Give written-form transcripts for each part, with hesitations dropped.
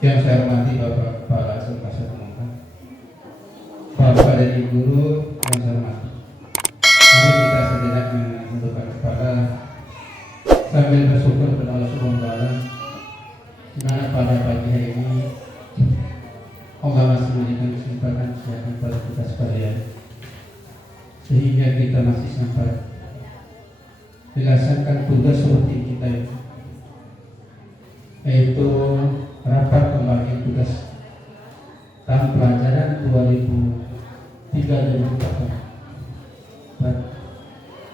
Yang saya hormati Bapak Kepala SMK Setemangkat, Bapak dan Ibu Guru yang saya hormati. Mari kita sejenak menundukkan kepala sambil bersyukur kepada Allah Subhanahu wa Ta'ala, di mana pada pagi hari ini Allah masih memberikan kesempatan kesehatan pada kita sekalian, sehingga kita masih sempat melaksanakan tugas rutin kita, yaitu rapat pembagian tugas tahun pelajaran 2003-2004.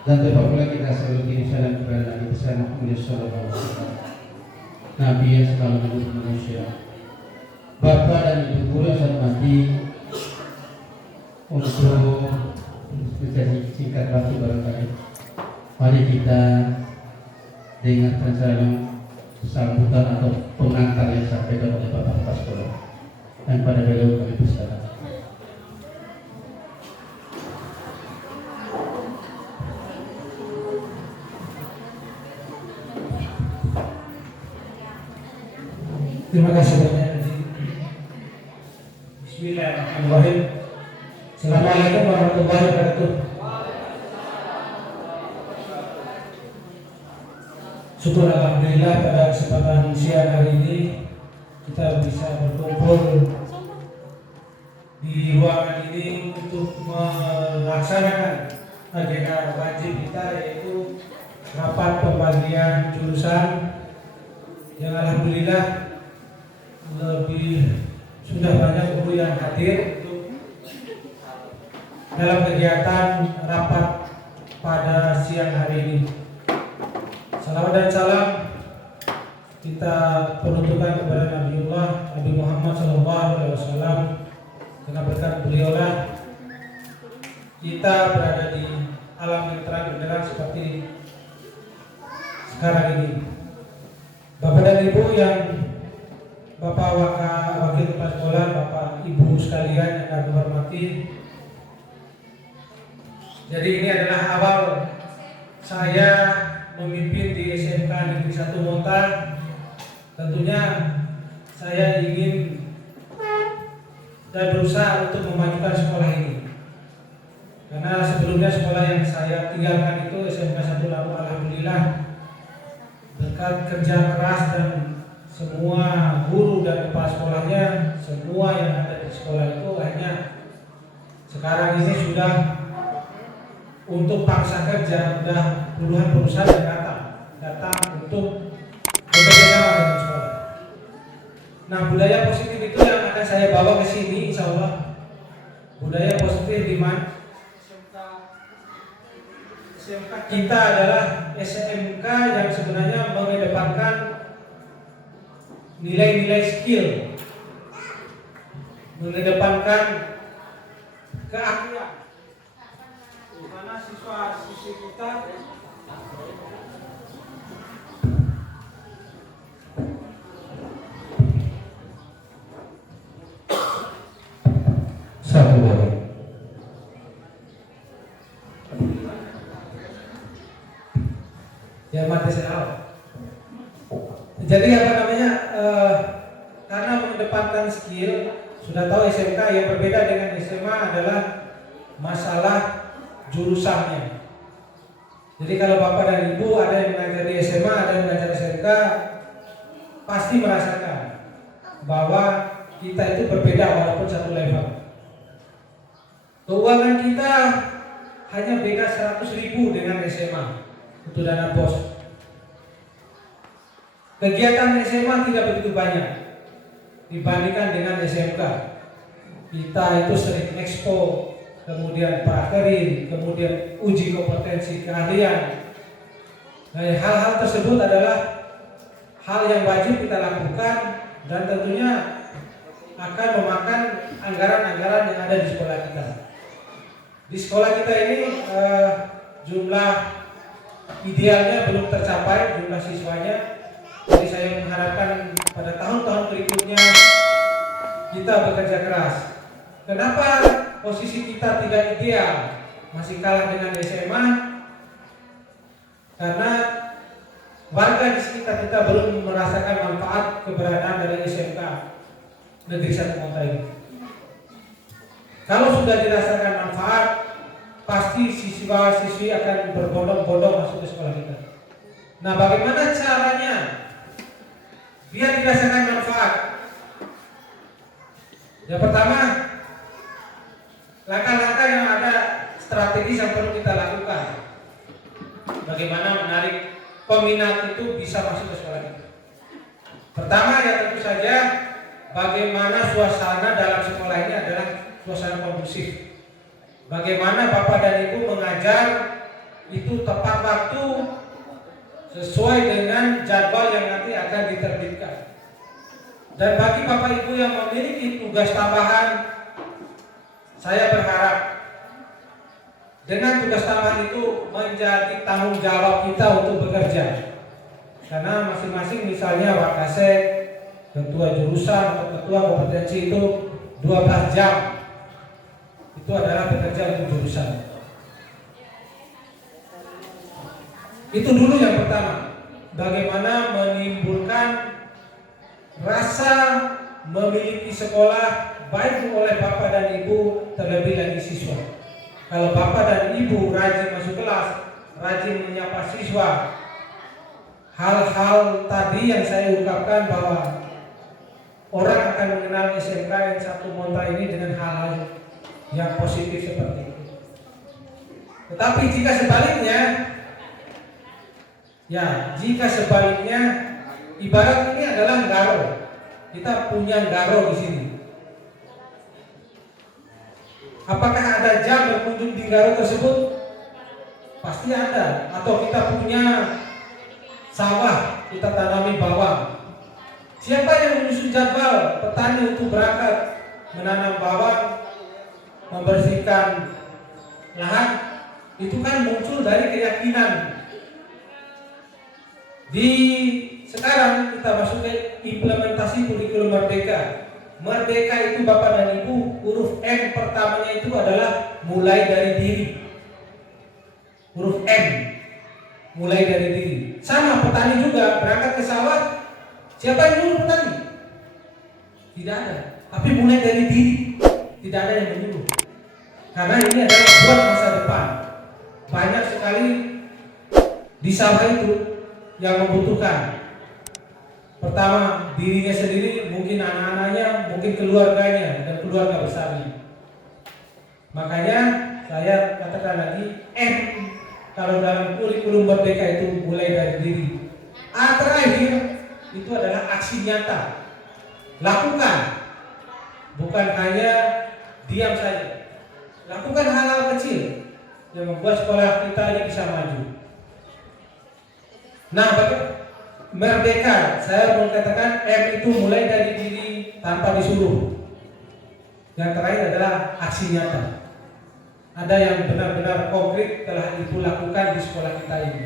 Dan tetap pula kita selalu kirim salam kepada Nabi besar Muhammad SAW, Nabi yang selalu menuntut manusia. Bapak dan Ibu Guru yang saya hormati, untuk menjadi singkat waktu barangkali, mari kita dengarkan salam sambutan atau pengantar yang disampaikan oleh Bapak Kepala Sekolah, dan pada beliau kami persilakan. Terima kasih banyak. Bismillahirrahmanirrahim. Assalamualaikum warahmatullahi wabarakatuh. Syukur alhamdulillah pada kesempatan siang hari ini kita bisa berkumpul di ruangan ini untuk melaksanakan agenda wajib kita, yaitu rapat pembagian jurusan yang alhamdulillah sudah banyak guru yang hadir dalam kegiatan rapat pada siang hari ini. Salawat dan salam kita peruntukkan kepada Nabi Muhammad SAW, karena berkat beliaulah kita berada di alam yang terang benderang seperti sekarang ini. Bapak dan Ibu yang Bapak Wakil Kepala Sekolah, Bapak Ibu sekalian yang kami hormati. Jadi ini adalah awal saya memimpin di SMK Negeri 1 Montar. Tentunya saya ingin dan berusaha untuk memajukan sekolah ini, karena sebelumnya sekolah yang saya tinggalkan itu SMK 1 Lampung, alhamdulillah berkat kerja keras dan semua guru dan kepala sekolahnya, semua yang ada di sekolah itu, akhirnya sekarang ini sudah untuk paksa kerja, sudah puluhan perusahaan yang datang untuk bekerja sama dengan sekolah. Nah, budaya positif itu yang akan saya bawa ke sini, insya Allah. Budaya positif di mana SMK kita adalah SMK yang sebenarnya mengedepankan nilai-nilai skill, mengedepankan keahlian, di mana siswa-siswi kita Satu lagi. ya mati saya. Jadi apa namanya? Karena mengedepankan skill, sudah tahu SMK yang berbeda dengan SMA adalah masalah jurusannya. Jadi kalau Bapak dan Ibu ada yang mengajar di SMA, ada yang mengajar SMK, pasti merasakan bahwa kita itu berbeda walaupun satu level. Keuangan kita hanya beda 100.000 dengan SMA untuk dana pos. Kegiatan SMA tidak begitu banyak dibandingkan dengan SMK. Kita itu sering expo, kemudian prakerin, kemudian uji kompetensi keahlian. Nah, hal-hal tersebut adalah hal yang wajib kita lakukan dan tentunya akan memakan anggaran-anggaran yang ada di sekolah kita. Di sekolah kita ini jumlah idealnya belum tercapai, jumlah siswanya. Jadi saya mengharapkan pada tahun-tahun berikutnya kita bekerja keras. Kenapa posisi kita tidak ideal, masih kalah dengan SMA? Karena warga di sekitar kita belum merasakan manfaat keberadaan dari SMK Negeri 1 Monta ini. Kalau sudah dirasakan manfaat, pasti siswa-siswi akan berbondong-bondong masuk ke sekolah kita. Nah, bagaimana caranya biar dirasakan manfaat? Yang pertama, langkah-langkah yang ada strategis yang perlu kita lakukan. Bagaimana menarik peminat itu bisa masuk ke sekolah kita. Pertama, ya tentu saja bagaimana suasana dalam sekolah ini adalah suasana kondusif. Bagaimana Bapak dan Ibu mengajar itu tepat waktu sesuai dengan jadwal yang nanti akan diterbitkan. Dan bagi Bapak Ibu yang memiliki tugas tambahan, saya berharap dengan tugas tambahan itu menjadi tanggung jawab kita untuk bekerja. Karena masing-masing misalnya Wakasek, ketua jurusan atau ketua kompetensi itu 12 jam. Itu adalah bekerja untuk jurusan. Itu dulu yang pertama. Bagaimana menimbulkan rasa memiliki sekolah baik oleh Bapak dan Ibu, terlebih lagi siswa. Kalau Bapak dan Ibu rajin masuk kelas, rajin menyapa siswa, hal-hal tadi yang saya ungkapkan bahwa orang akan mengenal SMK yang 1 Monta ini dengan hal-hal yang positif seperti itu. Tetapi jika sebaliknya, ibarat ini adalah garo. Kita punya garo di sini. Apakah ada jam berkunjung di garo tersebut? Pasti ada. Atau kita punya sawah, kita tanami bawang. Siapa yang menyusun jadwal petani untuk berangkat menanam bawang, membersihkan lahan? Itu kan muncul dari keyakinan. Sekarang kita masuk ke implementasi kurikulum Merdeka. Merdeka itu Bapak dan Ibu, huruf M pertamanya itu adalah mulai dari diri. Huruf M, mulai dari diri. Sama petani juga berangkat ke sawah. Siapa yang nyuruh petani? Tidak ada. Tapi mulai dari diri. Tidak ada yang menyuruh. Karena ini adalah buat masa depan. Banyak sekali di sawah itu yang membutuhkan. Pertama, dirinya sendiri, mungkin anak-anaknya, mungkin keluarganya dan keluarga besarnya. Makanya saya katakan lagi, M kalau dalam kurikulum Merdeka itu mulai dari diri. A terakhir itu adalah aksi nyata. Lakukan, bukan hanya diam saja. Lakukan hal-hal kecil yang membuat sekolah kita ini bisa maju. Nah, Merdeka, saya mau katakan M itu mulai dari diri tanpa disuruh. Yang terakhir adalah aksi nyata. Ada yang benar-benar konkret telah Ibu lakukan di sekolah kita ini.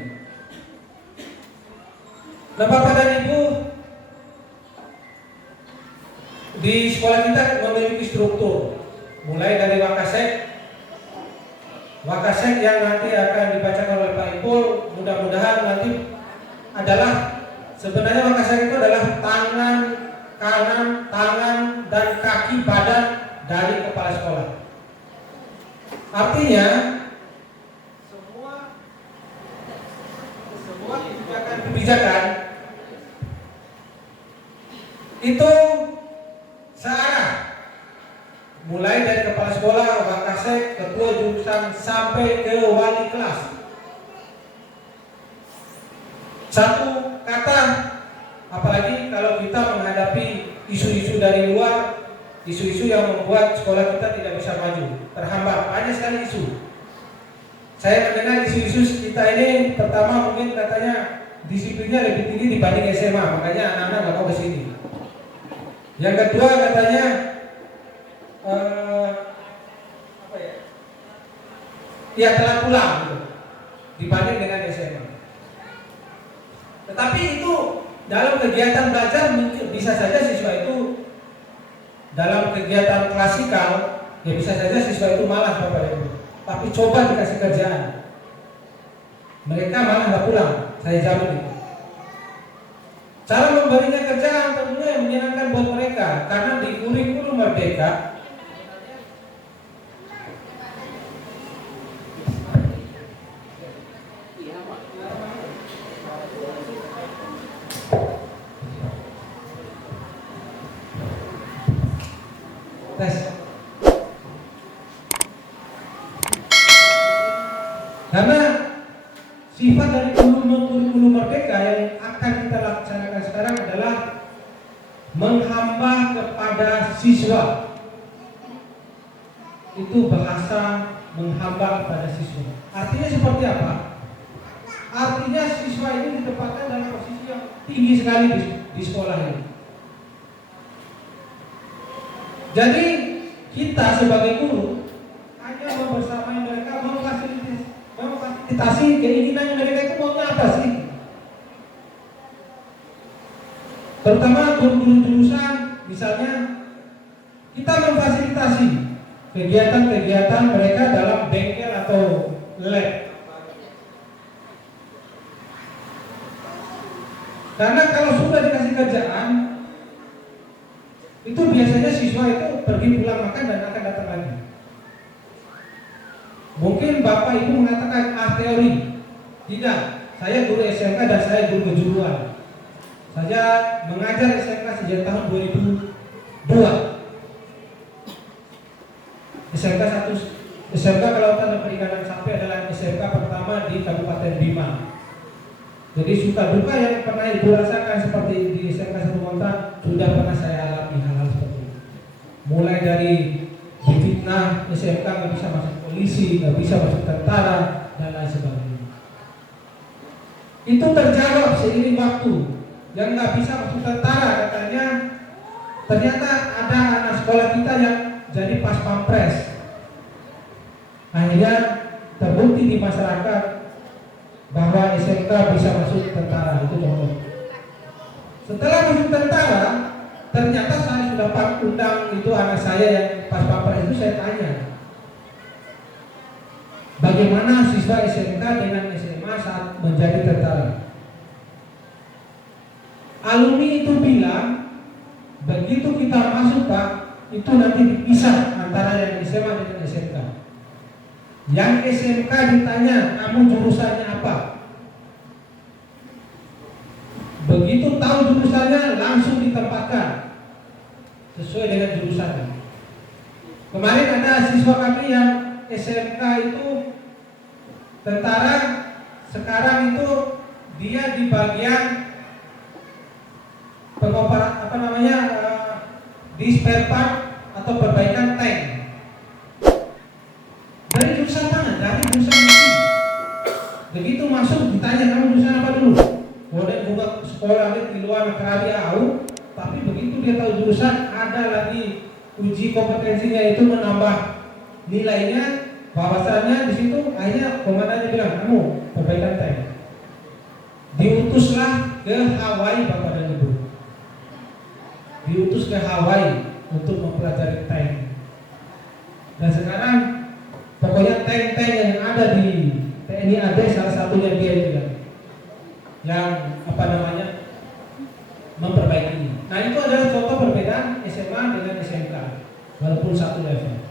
Nah, Bapak dan Ibu, di sekolah kita memiliki struktur. Mulai dari Wakasek yang nanti akan dibacakan oleh Pak Ipul, mudah-mudahan nanti adalah sebenarnya Wakasek itu adalah tangan kanan, tangan dan kaki badan dari kepala sekolah. Artinya semua kebijakan itu searah, mulai dari kepala sekolah, Wakasek, ketua jurusan sampai ke wali kelas. Satu kata, apalagi kalau kita menghadapi isu-isu dari luar, isu-isu yang membuat sekolah kita tidak bisa maju, terhambat, banyak sekali isu. Saya mendengar isu-isu kita ini, pertama mungkin katanya disiplinnya lebih tinggi dibanding SMA, makanya anak-anak nggak mau ke sini. Yang kedua katanya telah pulang gitu, dibanding dengan SMA. Tetapi itu dalam kegiatan belajar bisa saja siswa itu dalam kegiatan klasikal ya bisa saja siswa itu malas Bapak Ibu. Tapi coba dikasih kerjaan, mereka malah nggak pulang, saya jamin itu. Cara memberinya kerjaan tentunya yang menyenangkan buat mereka, karena di kurikulum Merdeka tes. Karena sifat dari kurikulum Merdeka yang akan kita laksanakan sekarang adalah menghamba kepada siswa. Itu bahasa menghamba kepada siswa. Artinya seperti apa? Artinya siswa ini ditempatkan dalam posisi yang tinggi sekali di sekolah ini. Jadi kita sebagai guru hanya membersamai mereka, memfasilitasi keinginan mereka itu maunya apa sih? Terutama guru-guru jurusan, misalnya kita memfasilitasi kegiatan-kegiatan mereka dalam bengkel atau lab. Karena kalau sudah dikasih kerjaan, itu biasanya siswa itu pergi pulang makan dan akan datang lagi. Mungkin Bapak Ibu mengatakan teori. Tidak, saya guru SMK dan saya guru kejuruan. Saya mengajar SMK sejak tahun 2002. SMK Kelautan dan Perikanan Sapi adalah SMK pertama di Kabupaten Bima. Jadi suka duka yang pernah Ibu rasakan seperti di SMK Satu Monta sudah pernah saya alami hal-hal seperti itu. Mulai dari difitnah SMK nggak bisa masuk polisi, nggak bisa masuk tentara dan lain sebagainya. Itu terjawab seiring waktu. Yang nggak bisa masuk tentara katanya ternyata ada anak sekolah kita yang jadi pas pampres. Akhirnya terbukti di masyarakat bahwa SMK bisa masuk tentara, itu contoh. Setelah masuk tentara, ternyata saya sudah undang itu anak saya yang pas pampres itu, saya tanya bagaimana siswa SMK dengan SMA saat menjadi tentara. Alumni itu bilang begitu kita masuk Pak, itu nanti dipisah antara yang SMA dengan SMK. Yang SMK ditanya kamu jurusannya apa, begitu tahu jurusannya langsung ditempatkan sesuai dengan jurusannya. Kemarin ada siswa kami yang SMK itu tentara, sekarang itu dia di bagian di spare part atau perbaikan tank. Dari jurusan mana? Dari jurusan mesin. Begitu masuk ditanya kamu jurusan apa dulu? Kemudian juga sekolah di luar negeri tahu, tapi begitu dia tahu jurusan, ada lagi uji kompetensinya itu menambah nilainya, bahwasannya di situ akhirnya komandannya bilang kamu perbaikan tank. Diutuslah ke Hawaii Bapak dan Ibu. Diutus ke Hawaii untuk mempelajari tank. Dan sekarang pokoknya tank-tank yang ada di TNI AD salah satunya dia juga yang memperbaiki. Nah itu adalah contoh perbedaan SMA dengan SMK walaupun satu level.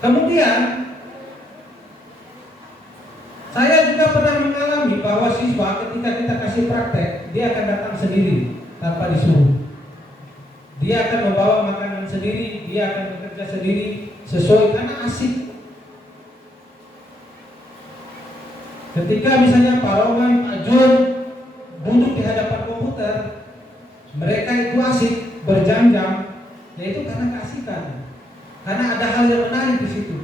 Kemudian saya juga pernah mengalami bahwa siswa ketika kita kasih praktek, dia akan datang sendiri tanpa disuruh. Dia akan membawa makanan sendiri, dia akan bekerja sendiri sesuai karena asik. Ketika misalnya Pak Roman, Pak Jun duduk di hadapan komputer, mereka itu asik berjam-jam, yaitu karena keasikan, karena ada hal yang menarik di situ.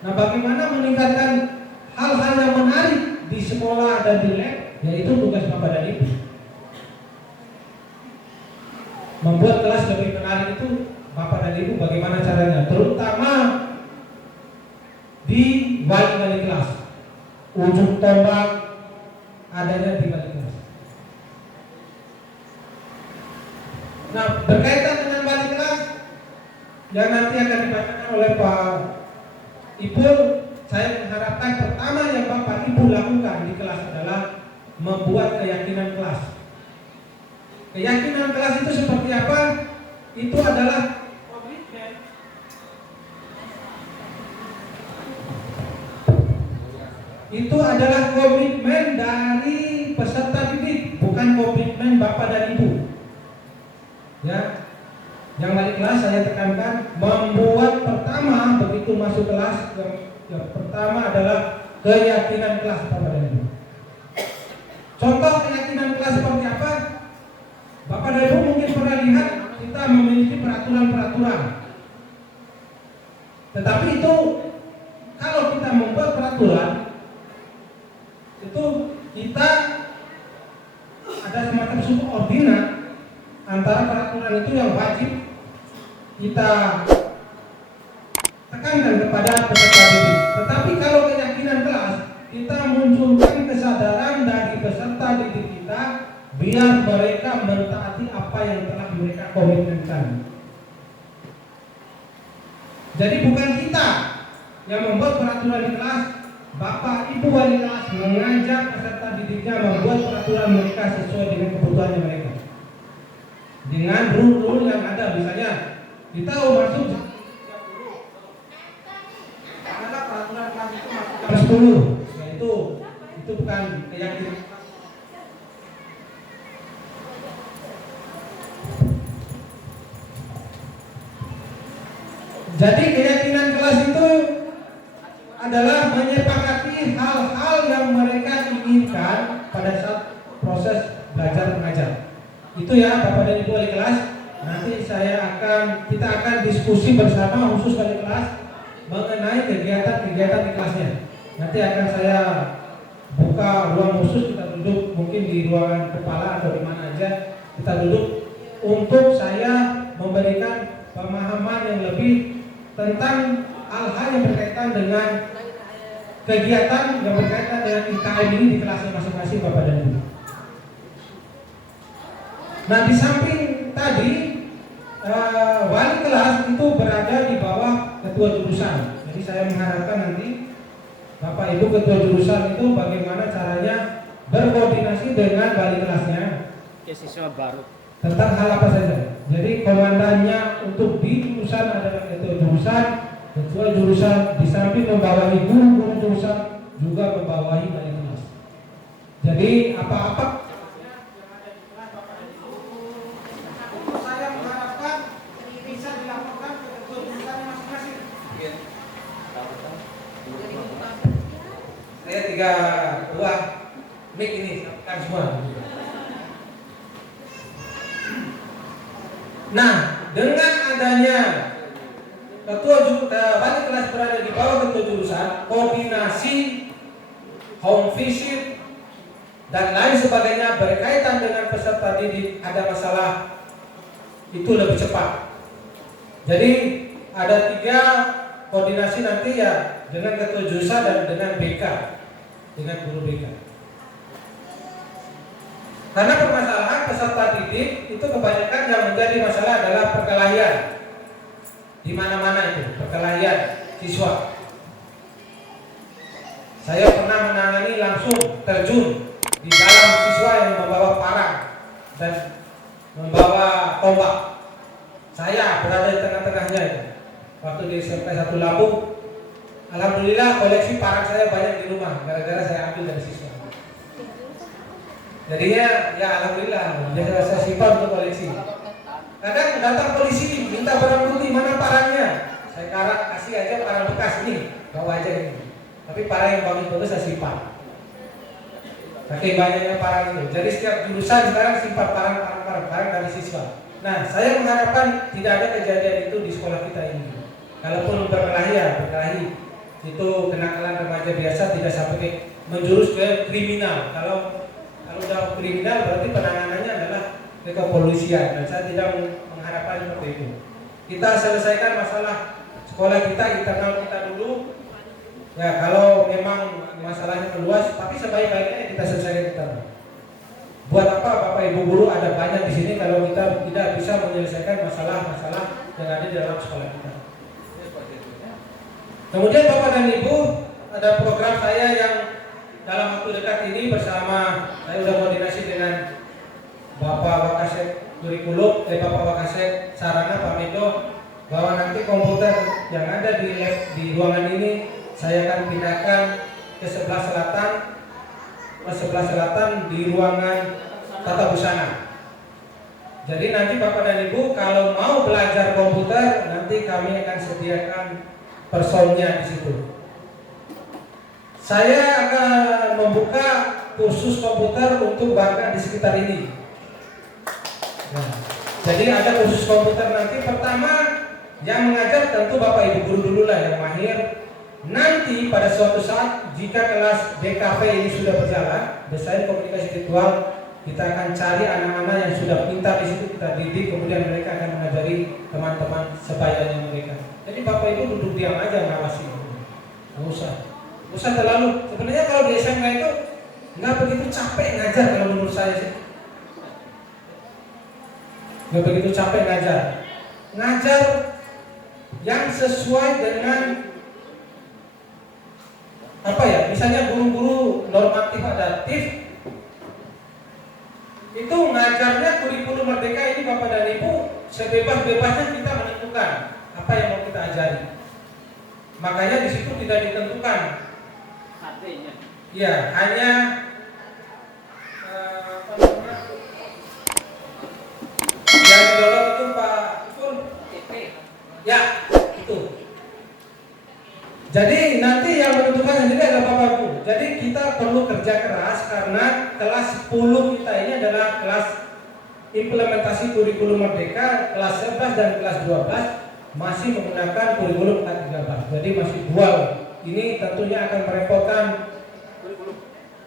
Nah, bagaimana meningkatkan hal-hal yang menarik di sekolah dan di lab, yaitu tugas Bapak dan Ibu. Membuat kelas lebih menarik itu Bapak dan Ibu bagaimana caranya, terutama di wali kelas. Ujung tombak adanya di wali kelas. Nah, berkaitan dengan wali kelas yang nanti akan dibacakan oleh Pak Ibu, saya mengharapkan pertama yang Bapak Ibu lakukan di kelas adalah membuat keyakinan kelas. Keyakinan kelas itu seperti apa? Itu adalah komitmen. Itu adalah komitmen dari peserta didik, bukan komitmen Bapak dan Ibu. Ya, yang balik kelas saya tekankan, membuat pertama begitu masuk kelas, yang pertama adalah keyakinan kelas Bapak dan Ibu. Contoh keyakinan kelas seperti apa? Bapak dan Ibu mungkin pernah lihat kita memiliki peraturan-peraturan. Tetapi itu kalau kita membuat peraturan, itu kita ada semacam subordinat antara peraturan itu yang wajib kita tekankan kepada peserta didik. Tetapi kalau keyakinan kelas, kita munculkan kesadaran dari peserta didik kita biar mereka mentaati apa yang telah mereka komitmenkan. Jadi bukan kita yang membuat peraturan di kelas, Bapak Ibu wali kelas mengajak peserta didiknya membuat peraturan mereka sesuai dengan kebutuhan mereka. Dengan rule-rule yang ada, misalnya kita masuk karena peraturan kelas itu masuk jam 10, ya itu bukan keyakinan. Jadi keyakinan kelas itu adalah menyepakati hal-hal yang mereka inginkan pada saat proses belajar mengajar. Itu ya Bapak dan Ibu wali kelas. Nanti kita akan diskusi bersama khusus wali kelas mengenai kegiatan-kegiatan di kelasnya. Nanti akan saya buka ruang khusus, kita duduk mungkin di ruangan kepala atau di mana aja kita duduk untuk saya memberikan pemahaman yang lebih tentang hal-hal yang berkaitan dengan kegiatan yang berkaitan dengan IKM ini di kelasnya masing-masing Bapak dan Ibu. Nah, di samping tadi wali kelas itu berada di bawah ketua jurusan. Jadi saya mengharapkan nanti Bapak Ibu ketua jurusan itu bagaimana caranya berkoordinasi dengan wali kelasnya siswa baru tentang hal apa saja. Jadi komandannya untuk di jurusan adalah ketua jurusan. Ketua jurusan di samping membawahi guru-guru jurusan juga membawahi wali kelas. Jadi apa-apa saya mengharapkan bisa dilaporkan ke ketua jurusan masing-masing. Saya 3 buah mic ini kan semua. Nah, dengan adanya wali kelas berada di bawah ketua jurusan, koordinasi, home visit dan lain sebagainya berkaitan dengan peserta didik ada masalah itu lebih cepat. Jadi ada 3 koordinasi nanti ya dengan ketua jurusan dan dengan BK, dengan guru BK. Karena permasalahan peserta didik itu kebanyakan yang menjadi masalah adalah perkelahian. Di mana-mana itu perkelahian siswa. Saya pernah menangani langsung terjun di dalam siswa yang membawa parang dan membawa tombak. Saya berada di tengah-tengahnya itu. Waktu di SMP 1 Lampung, alhamdulillah koleksi parang saya banyak di rumah gara-gara saya ambil dari siswa. Jadinya ya alhamdulillah, jadi saya simpan untuk koleksi. Kadang datang polisi minta barang bukti, mana parangnya? Saya kasih aja parang bekas ini, bawa aja ini. Tapi parang yang bagus-bagus saya simpan. Saking banyaknya parang itu. Jadi setiap jurusan sekarang simpan parang dari siswa. Nah, saya mengharapkan tidak ada kejadian itu di sekolah kita ini. Kalaupun berkelahi itu kenakalan remaja biasa, tidak sampai menjurus ke kriminal. Kalau udah kriminal berarti penanganannya adalah ke kepolisian, dan saya tidak mengharapkan seperti itu. Kita selesaikan masalah sekolah kita, internal kita dulu. Ya, kalau memang masalahnya meluas, tapi sebaik-baiknya kita selesaikan internal. Buat apa Bapak Ibu guru ada banyak di sini kalau kita tidak bisa menyelesaikan masalah-masalah yang ada di dalam sekolah kita. Kemudian Bapak dan Ibu, ada program saya yang dalam waktu dekat ini bersama saya sudah koordinasi dengan Bapak Wakasek Kurikulum, Bapak Wakasek Sarana Pak Medo, bahwa nanti komputer yang ada di lab di ruangan ini saya akan pindahkan ke sebelah selatan di ruangan tata busana. Jadi nanti Bapak dan Ibu kalau mau belajar komputer, nanti kami akan sediakan personnya di situ. Saya akan membuka kursus komputer untuk bahkan di sekitar ini. Nah, jadi ada kursus komputer nanti. Pertama yang mengajar tentu Bapak Ibu guru dulu lah yang mahir. Nanti pada suatu saat jika kelas DKV ini sudah berjalan, desain komunikasi virtual, kita akan cari anak-anak yang sudah pintar di situ, kita didik, kemudian mereka akan mengajari teman-teman sebayanya mereka. Jadi Bapak Ibu duduk diam aja ngawasi, nggak usah terlalu. Sebenarnya kalau di SMK itu nggak begitu capek ngajar kalau menurut saya sih, nggak begitu capek ngajar yang sesuai dengan apa ya, misalnya guru-guru normatif adaptif itu ngajarnya kurikulum merdeka ini Bapak dan Ibu sebebas-bebasnya kita menentukan apa yang mau kita ajari. Makanya di situ tidak ditentukan. Artinya. Ya, hanya yang didorong itu Pak Ipul. Ya, itu. Jadi nanti yang menentukan sendiri adalah Bapak Ibu. Jadi kita perlu kerja keras karena kelas 10 kita ini adalah kelas implementasi kurikulum merdeka, kelas 11 dan kelas 12 masih menggunakan kurikulum K13. Jadi masih dual. Ini tentunya akan merepotkan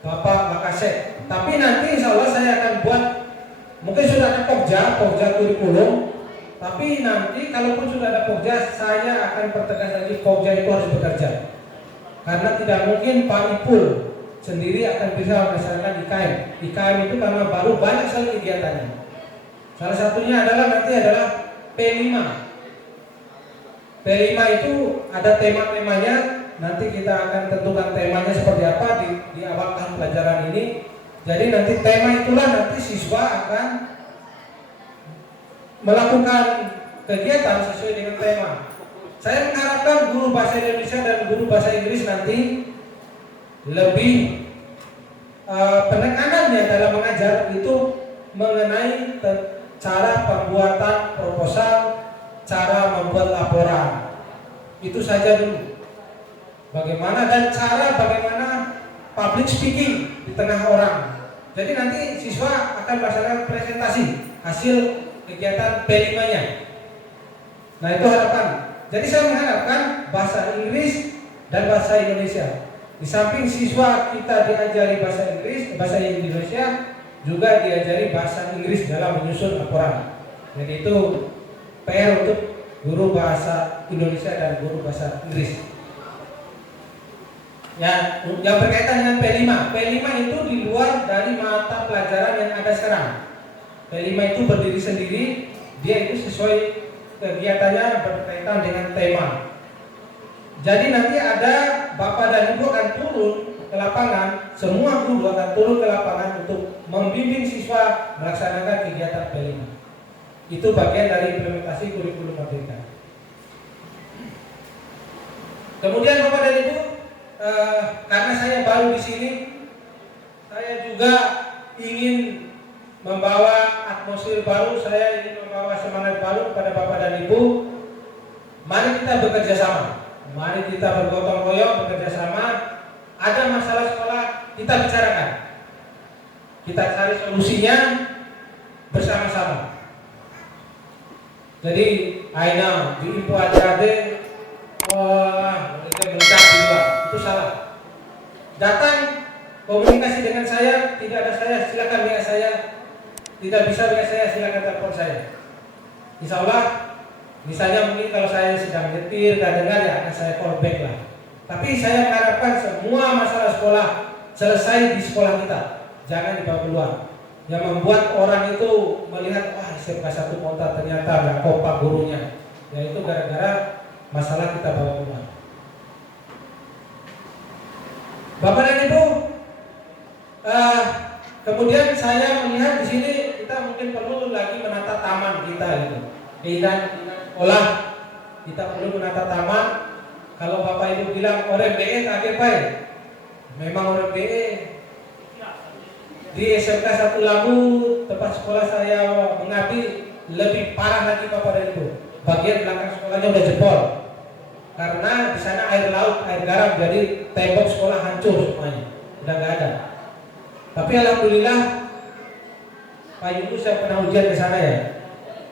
Bapak Wakasek. Tapi nanti insya Allah saya akan buat, mungkin sudah ada pokja kurikulum. Tapi nanti kalaupun sudah ada pokja, saya akan pertegas lagi pokja itu harus bekerja. Karena tidak mungkin Pak Ipul sendiri akan bisa melaksanakan IKM. IKM itu karena baru banyak sekali kegiatannya. Salah satunya nanti adalah P5. P5 itu ada tema-temanya. Nanti kita akan tentukan temanya seperti apa di awal tahun pelajaran ini. Jadi nanti tema itulah nanti siswa akan melakukan kegiatan sesuai dengan tema. Saya mengharapkan guru bahasa Indonesia dan guru bahasa Inggris nanti lebih penekanannya dalam mengajar itu mengenai cara pembuatan proposal, cara membuat laporan. Itu saja dulu. Bagaimana public speaking di tengah orang. Jadi nanti siswa akan melaksanakan presentasi hasil kegiatan P5-nya. Nah, itu harapan. Jadi saya mengharapkan bahasa Inggris dan bahasa Indonesia. Di samping siswa kita diajari bahasa Inggris, bahasa Indonesia, juga diajari bahasa Inggris dalam menyusun laporan. Jadi itu PR untuk guru bahasa Indonesia dan guru bahasa Inggris. Ya, yang berkaitan dengan P5. P5 itu di luar dari mata pelajaran yang ada sekarang. P5 itu berdiri sendiri, dia itu sesuai kegiatannya berkaitan dengan tema. Jadi nanti ada Bapak dan Ibu akan turun ke lapangan, semua guru akan turun ke lapangan untuk membimbing siswa melaksanakan kegiatan P5. Itu bagian dari implementasi kurikulum merdeka. Kemudian Bapak dan Ibu, karena saya baru di sini, saya juga ingin membawa atmosfer baru, saya ingin membawa semangat baru kepada Bapak dan Ibu. Mari kita bekerja sama, mari kita bergotong royong bekerja sama. Ada masalah sekolah, kita bicarakan, kita cari solusinya bersama-sama. Jadi, Aina di info adik-adik, wah, mereka mencap di luar, itu salah. Datang komunikasi dengan saya, tidak ada saya, silakan WA saya. Tidak bisa WA saya, silakan telepon saya. Insya Allah, misalnya mungkin kalau saya sedang nyetir, gak dengar ya, akan saya call back lah. Tapi saya mengharapkan semua masalah sekolah selesai di sekolah kita, jangan dibawa keluar. Yang membuat orang itu melihat, wah SMK 1 Monta ternyata gak kompak gurunya, yaitu gara-gara masalah kita bawa keluar. Bapak dan Ibu, Kemudian saya melihat di sini kita mungkin perlu lagi menata taman kita gitu. Keindahan sekolah kita perlu menata taman. Kalau Bapak Ibu bilang orang BE tak baik, memang orang BE di SMK 1 Labu tempat sekolah saya mengabdi lebih parah lagi Bapak dan Ibu. Bagian belakang sekolahnya udah jebol karena di sana air laut, air garam, jadi tembok sekolah hancur semuanya, udah nggak ada. Tapi alhamdulillah Pak Yunus saya pernah ujian ke sana ya.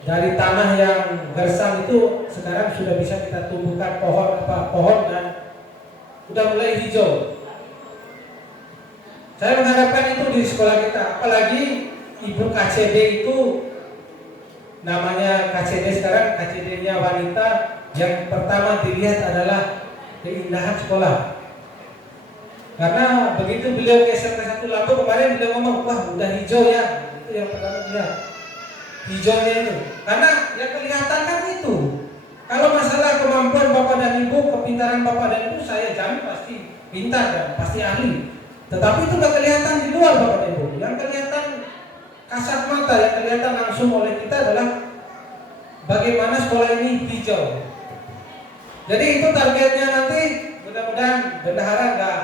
Dari tanah yang gersang itu sekarang sudah bisa kita tumbuhkan pohon dan udah mulai hijau. Saya mengharapkan itu di sekolah kita, apalagi ibu KCD itu namanya KCD sekarang, KCD-nya wanita, yang pertama dilihat adalah keindahan sekolah. Karena begitu beliau ke SMK 1 Lampung kemarin beliau ngomong, wah udah hijau ya, itu yang pertama dilihat hijaunya itu. Karena yang kelihatan kan itu. Kalau masalah kemampuan Bapak dan Ibu, kepintaran Bapak dan Ibu, saya jamin pasti pintar dan pasti ahli. Tetapi itu nggak kelihatan di luar Bapak dan Ibu. Yang kelihatan kasat mata, yang kelihatan langsung oleh kita adalah bagaimana sekolah ini hijau. Jadi itu targetnya nanti, mudah-mudahan bendahara nggak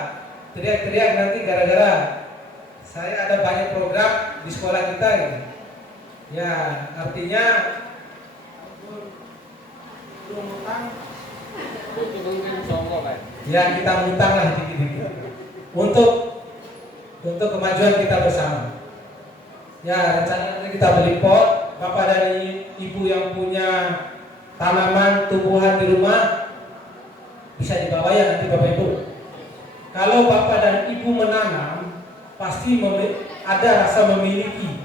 teriak-teriak nanti gara-gara saya ada banyak program di sekolah kita gitu. Ya artinya ya kita ngutang lah dikit-dikit untuk kemajuan kita bersama. Ya rencananya kita beli pot. Bapak dan Ibu yang punya tanaman tumbuhan di rumah bisa dibawa ya nanti Bapak Ibu. Kalau Bapak dan Ibu menanam pasti ada rasa memiliki.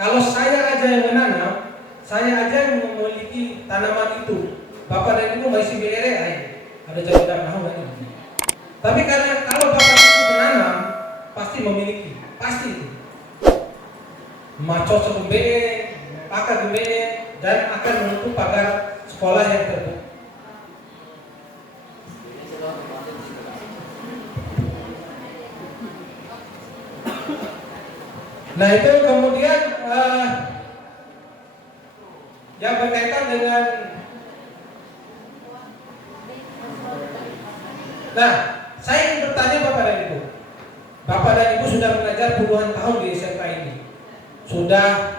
Kalau saya aja yang menanam, saya aja yang memiliki tanaman itu. Bapak dan Ibu masih BRE ada jawaban tahu lagi. Tapi karena kalau Bapak dan Ibu menanam pasti memiliki, pasti. Macot sebebe, pakai bebe dan akan menutup pagar sekolah yang terbuka. Nah itu kemudian yang berkaitan dengan saya ingin bertanya Bapak dan Ibu. Bapak dan Ibu sudah mengajar puluhan tahun di SMK ini. Sudah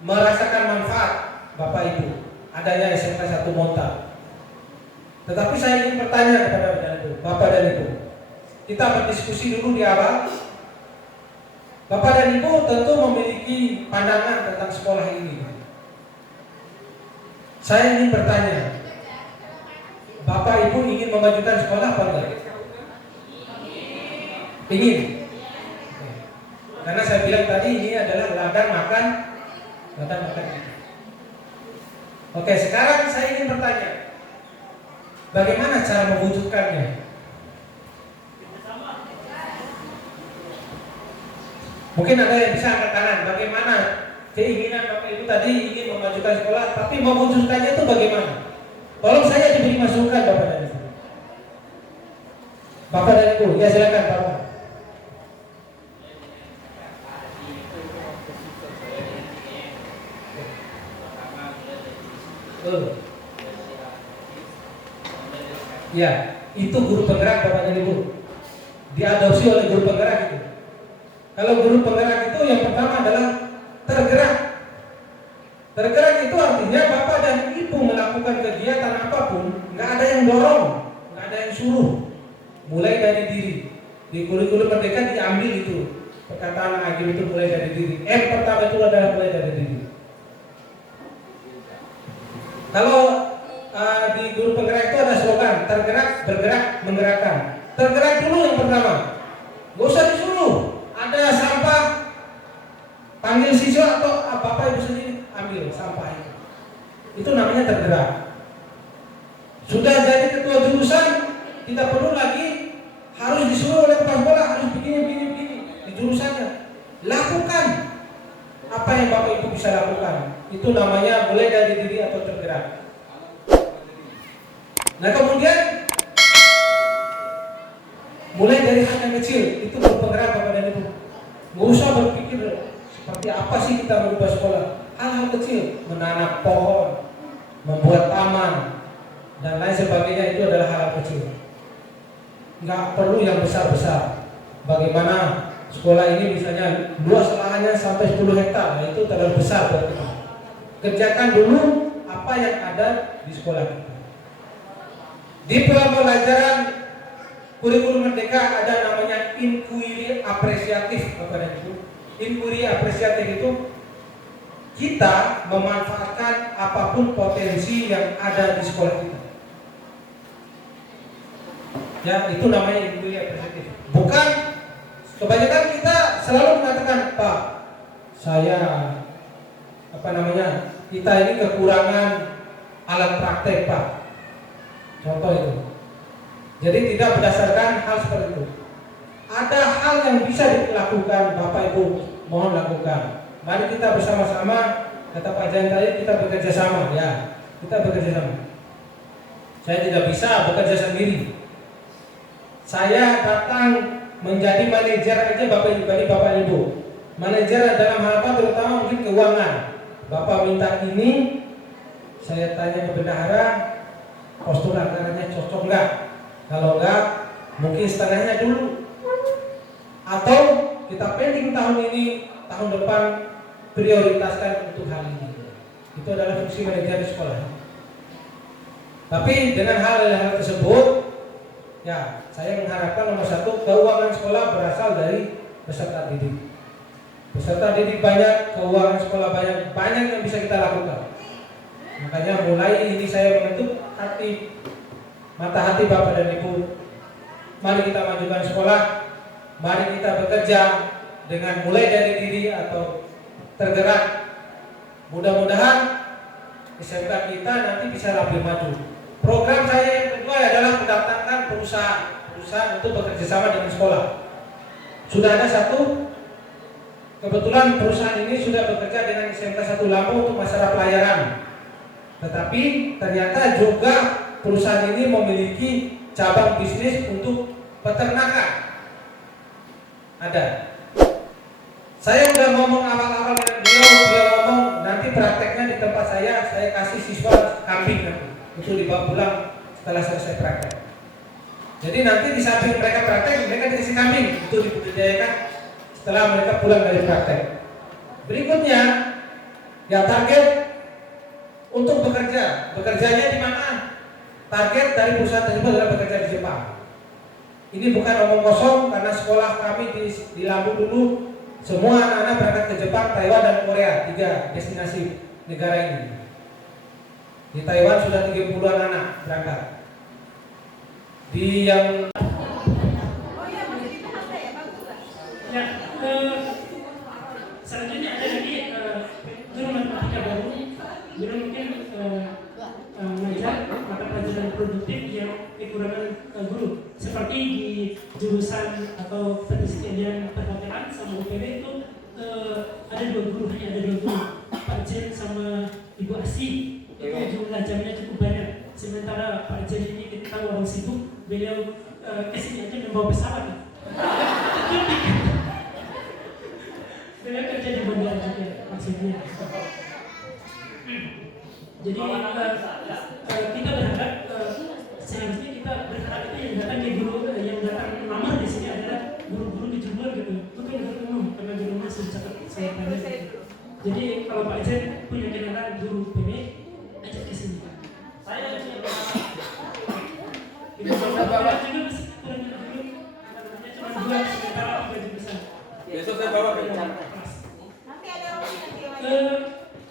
merasakan manfaat Bapak Ibu adanya SMK 1 Monta. Tetapi saya ingin bertanya kepada Bapak dan Ibu. Kita berdiskusi dulu di awal. Bapak dan Ibu tentu memiliki pandangan tentang sekolah ini. Saya ingin bertanya, Bapak Ibu ingin memajukan sekolah apa enggak? Ingin. Karena saya bilang tadi ini adalah ladang makan. Oke, sekarang saya ingin bertanya, bagaimana cara mewujudkannya? Mungkin ada yang bisa angkat tangan. Bagaimana keinginan Bapak Ibu tadi ingin memajukan sekolah, tapi mewujudkannya itu bagaimana? Tolong saya diberi masukan Bapak dan Ibu. Bapak dan Ibu, ya silakan Bapak. Ya, itu guru penggerak Bapak dan Ibu. Diadopsi oleh guru penggerak itu. Kalau guru penggerak itu yang pertama adalah tergerak. Tergerak itu artinya Bapak dan Ibu melakukan kegiatan apapun, nggak ada yang dorong, nggak ada yang suruh. Mulai dari diri. Di kurikulum merdeka diambil itu. Perkataan Agim itu mulai dari diri. Pertama itu adalah mulai dari diri. Kalau di guru penggerak itu ada slogan tergerak, bergerak, menggerakkan. Tergerak dulu yang pertama. Gak usah disuruh. Ada sampah, panggil siswa atau apa-apa Ibu sendiri ambil sampah itu. Itu namanya tergerak. Sudah jadi ketua jurusan, tidak perlu lagi harus disuruh oleh kepala sekolah harus begini di jurusannya. Lakukan apa yang Bapak Ibu bisa lakukan. Itu namanya mulai dari diri atau tergerak. Nah kemudian mulai dari hal yang kecil itu berpenggerak kepada Ibu. Nggak usah berpikir seperti apa sih kita merubah sekolah. Hal-hal kecil, menanam pohon, membuat taman, dan lain sebagainya itu adalah hal kecil. Nggak perlu yang besar-besar. Bagaimana sekolah ini misalnya luas lahannya sampai 10 hektar, nah itu terlalu besar buat kita. Kerjakan dulu apa yang ada di sekolah kita. Di pembelajaran kurikulum Merdeka ada namanya inquiry apresiatif, Bapak Ibu. Inquiry apresiatif itu kita memanfaatkan apapun potensi yang ada di sekolah kita. Ya, itu namanya inquiry apresiatif. Bukan kebanyakan kita selalu mengatakan, Pak, saya kita ini kekurangan alat praktek, Pak. Contoh itu. Jadi tidak berdasarkan hal seperti itu. Ada hal yang bisa dilakukan, Bapak Ibu, mohon lakukan. Mari kita bersama-sama, kata Pak Jan tadi, kita bekerja sama, ya. Kita bekerja sama. Saya tidak bisa bekerja sendiri. Saya datang menjadi manajer aja Bapak Ibu. Manajer dalam hal apa? Terutama mungkin keuangan. Bapak minta ini, saya tanya ke bendahara, postur anggarannya cocok enggak? Kalau enggak, mungkin setengahnya dulu. Atau kita pending tahun ini, tahun depan prioritaskan untuk hal ini. Itu adalah fungsi manajer di sekolah. Tapi dengan hal-hal tersebut, ya saya mengharapkan nomor satu, keuangan sekolah berasal dari peserta didik. Peserta didik banyak, keuangan sekolah banyak yang bisa kita lakukan. Makanya mulai ini saya membentuk mata hati Bapak dan Ibu. Mari kita majukan sekolah. Mari kita bekerja dengan mulai dari diri atau tergerak. Mudah-mudahan SMK kita nanti bisa lebih maju. Program saya yang kedua adalah mendaftarkan perusahaan untuk bekerja sama dengan sekolah. Sudah ada satu, kebetulan perusahaan ini sudah bekerja dengan SMK 1 Lampung untuk masalah pelayaran. Tetapi ternyata juga perusahaan ini memiliki cabang bisnis untuk peternakan. Ada. Saya udah ngomong awal-awal dengan beliau ngomong nanti prakteknya di tempat saya kasih siswa kambing nanti. Itu dibawa pulang setelah selesai praktek. Jadi nanti di samping mereka praktek, mereka dikasih kambing. Itu dibudidayakan setelah mereka pulang dari praktek. Berikutnya, ya target untuk bekerja. Bekerjanya di mana? Target dari perusahaan tersebut adalah bekerja di Jepang. Ini bukan omong kosong karena sekolah kami di Lampung dulu semua anak-anak berangkat ke Jepang, Taiwan dan Korea, 3 destinasi negara ini. Di Taiwan sudah 30-an anak berangkat. Di yang selanjutnya ada lagi guru matematika baru, guru mungkin mengajar mata pelajaran produktif yang kekurangan guru, seperti di jurusan atau pendidikan perhotelan sama UPB itu ada 2 guru, hanya ada 2 guru, Pak Jen sama Ibu Asi. Itu jumlah jamnya cukup banyak. Sementara Pak Jen ini kita tahu orang sibuk, beliau kesini aja membawa pesawat. Beliau kerja di bandara juga maksudnya. Jadi kita berharap seharusnya kita berharap itu yang datang di guru yang datang lamar di sini adalah guru-guru di Jember gitu, bukan guru umum karena guru umum sudah saya tanya. Jadi kalau Pak Jen punya kenalan guru PB, ajak ke sini. Saya punya pengalaman. Itu bapak juga masih kurang dulu. Cuma 2 sementara gaji besar. Besok saya bawa ke Nanti ada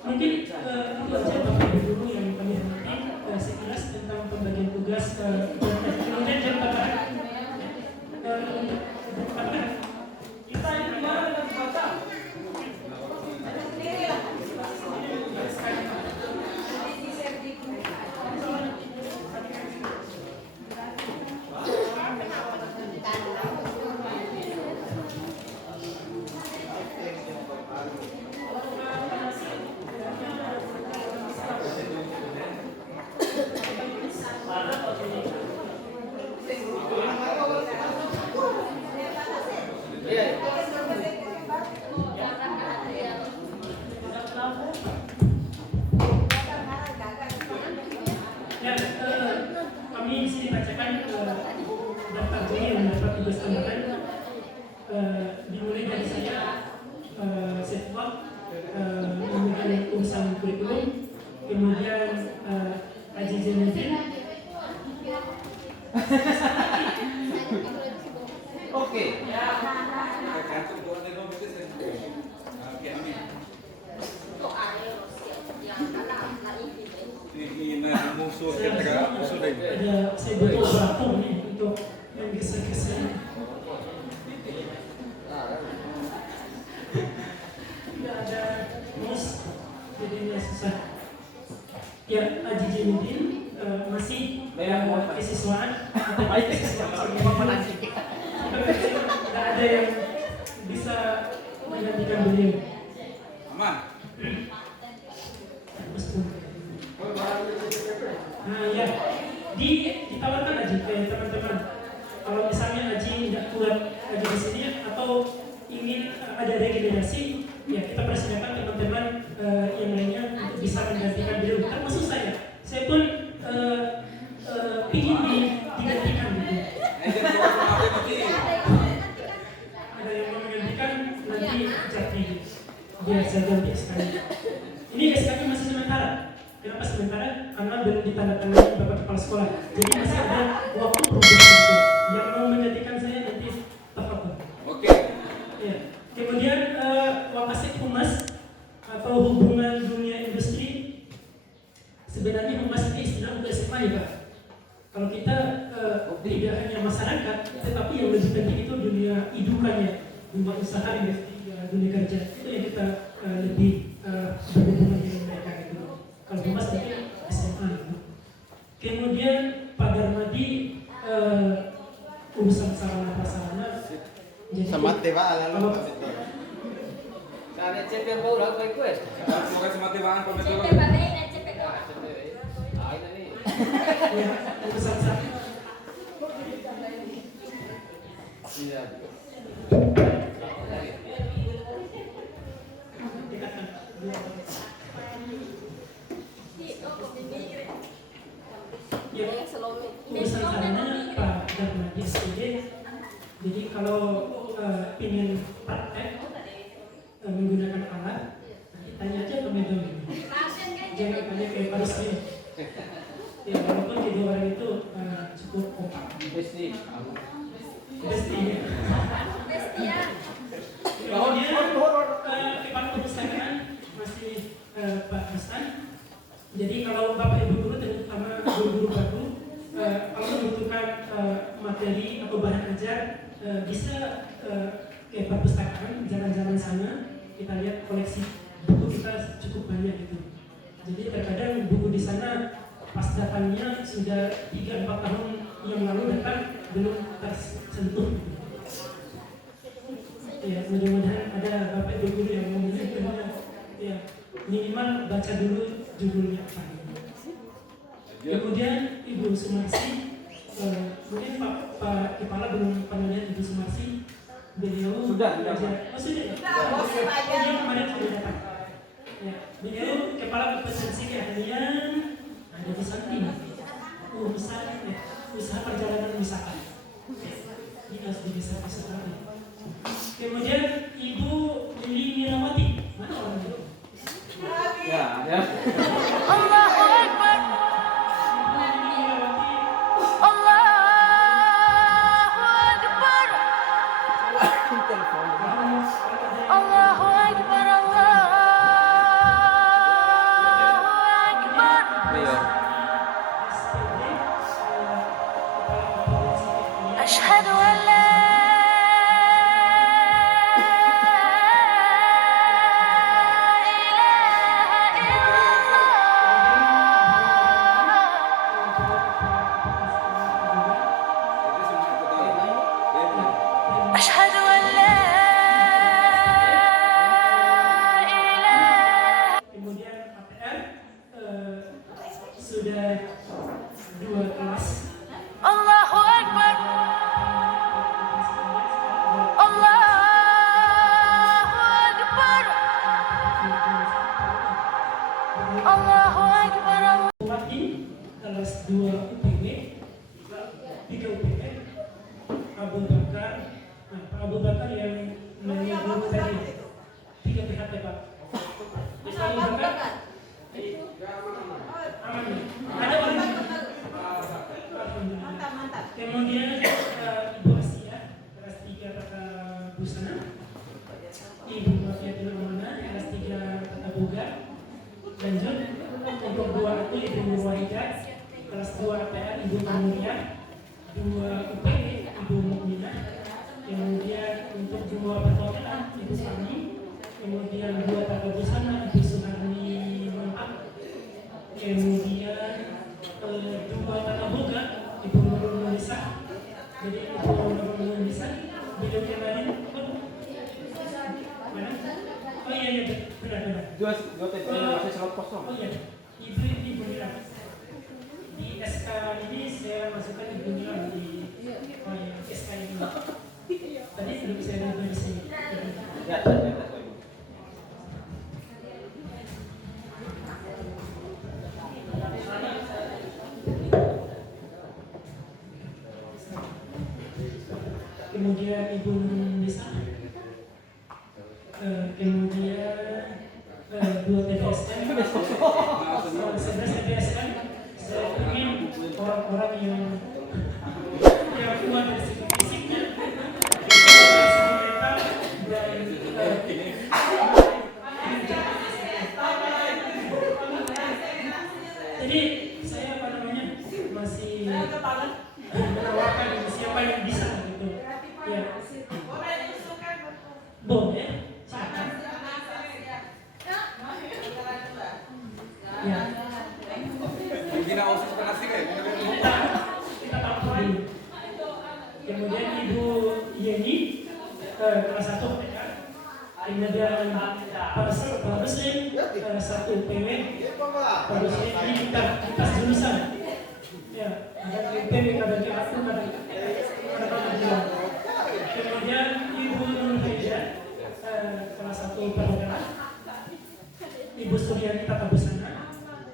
mungkin itu aja Bapak Ibu Guru yang kami hormati sekilas tentang pembagian tugas kemudian jam berapa? kita ini gimana dengan baca? tambahkan dimulai dari saya setwak memegang urusan kurikulum, kemudian Haji Zainuddin Oke. saya butuh operator nih untuk yang geser-geser. Tidak ada mouse, jadi ini susah. Ya, Haji Zainuddin masih kesiswaan atau baik kesiswaan. Tidak ada yang bisa menggantikan beliau. Aman. Nah ya, ditawarkan aja ke teman-teman. Kalau misalnya Haji tidak kuat Haji di sini atau ingin ada regenerasi, ya kita persilakan teman-teman yang lainnya untuk bisa menggantikan beliau. Termasuk saya pun ingin digantikan gitu. Ada yang mau menggantikan nanti jadi biar saya ganti sekali. Ini SKP masih sementara. Kenapa sementara? Karena belum ditandatangani Bapak Kepala Sekolah. Jadi masih ada waktu progres itu. Yang mau menggantikan saya nanti tafadhol. Oke. Ya. Kemudian Wakasek Humas atau hubungan dunia industri. Sebenarnya Humas ini istilah untuk SMA ya Pak. Kalau kita tidak hanya masyarakat, tetapi yang lebih penting itu dunia hidupannya, dunia usaha, dunia kerja. Itu yang kita lebih berhubungan dengan mereka gitu. Kalau Humas mungkin SMA gitu. Kemudian Pak Darmadi urusan sarana prasarana. Sama Pak lalu Pak Vito. Ada CP yang baru aku request. Semoga semotivasi pembentukan. Ah, ini. Ya, urusan sarana. Iya. Ya, urusan sarana Pak Darmadi SPD. Jadi kalau ingin praktek menggunakan alat, nanti tanya aja ke Medon. Jangan tanya ke Pak Rizky. Ya, walaupun kedua orang itu cukup kompak. Besti. Besti ya. Kemudian Kepala Perpustakaan masih Pak Hasan. Jadi kalau Bapak Ibu guru, terutama guru-guru baru, kalau membutuhkan materi atau bahan ajar, bisa ke perpustakaan, jalan-jalan sana, kita lihat koleksi buku kita cukup banyak gitu. Jadi terkadang buku di sana pas datangnya sudah 3-4 tahun yang lalu datang belum tersentuh. Ya, mudah-mudahan ada Bapak Ibu guru yang memiliki ya, minimal baca dulu judulnya apa. Kemudian Ibu Sumarsi, mungkin Pak Kepala belum pernah lihat Ibu Sumarsi. Beliau Sudah. Oh sudah. Dia kemarin sudah datang. Ya, beliau Kepala Kompetensi Keahlian ada di samping usaha perjalanan wisata. Dinas di desa wisata. Kemudian Ibu Lili Mirawati, mana orang itu? Ya. Allahu Akbar. Allahu Akbar. Allahu Akbar. Allahu Akbar. Asyhadu an la أشهد أن لا إله. Kemudian ATR sudah 2 kelas. Allahu Akbar. Allahu Akbar. Allahu Akbar. Bupati kelas 2 UPW, 3 UPW, Abu Bakar Abu Bakar yang menyebut tadi 3 pihak ya Pak. Abu Bakar. Aman. Ada orang. Alhamdulillah. Kemudian Ibu Asia kelas 3 tata busana. Ibu Wafiatul Amanah kelas 3 tata boga. Lanjut untuk 2 aku Ibu Nurwahidah kelas 2 APR Ibu Tanuriah, 2 UPW Ibu Mukminah. Kemudian untuk 2 perwakilan Ibu Fani. Kemudian 2 tata busana Ibu Suharni Mantap. Kemudian 2 tata boga Ibu Nurul Nurisa. Jadi Ibu Nurul Nurisa beliau kemarin mana? Oh iya benar. Dua masih slot kosong. Oh iya, Ibu Nira. Di SK ini saya masukkan Ibu Nira di SK ini. Tadi belum saya lihat di sini. Ya. Kemudian Ibu Nisa. Kemudian 2 TDSM. 11 TDSM. Saya ingin orang-orang yang kuat dari segi fisiknya, mental dan jadi saya masih menawarkan siapa yang bisa gitu. Ya. Boleh. Ya. Gina osis penasih kayak Kita tahu dulu. Kemudian Ibu Yeni kelas 1 PK. Kemudian Pak Ruslim 1 PW. Pak Ruslim ini kita jurusan. Ya, ada PW ada aku ada. Kemudian Ibu Nurhayah kelas 1 perwakilan. Ibu Suryani Tata Busana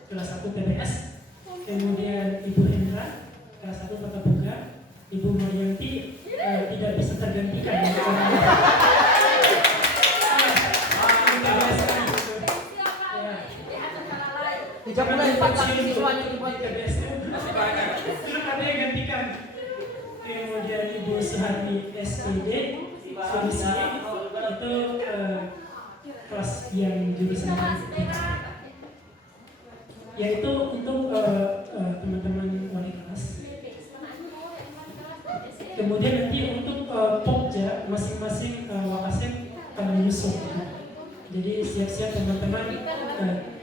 kelas 1 TBS. Kemudian Ibu Hendra kelas 1 Tata Boga. Ibu Marianti tidak bisa tergantikan. Ada yang gantikan. Kemudian Ibu Suharni SPD Solusi itu kelas yang jurusan yaitu untuk teman-teman wali kelas. Kemudian nanti untuk Pokja masing-masing Wakasek akan menyusul. Jadi siap-siap teman-teman,